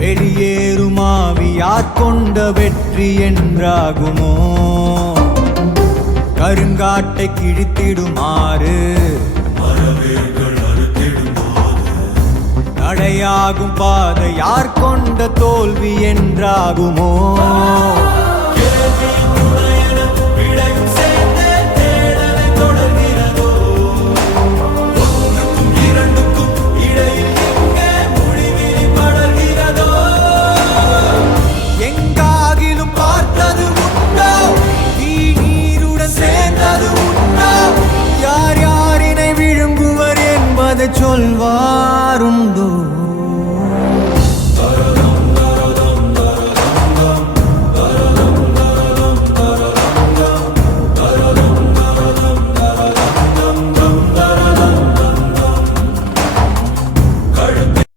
வெளியேறுமாவி யார் கொண்ட வெற்றி என்றாகுமோ? கருங்காட்டை கிழித்திடுமாறு தடையாகும் பாதை யார் கொண்ட தோல்வி என்றாகுமோ?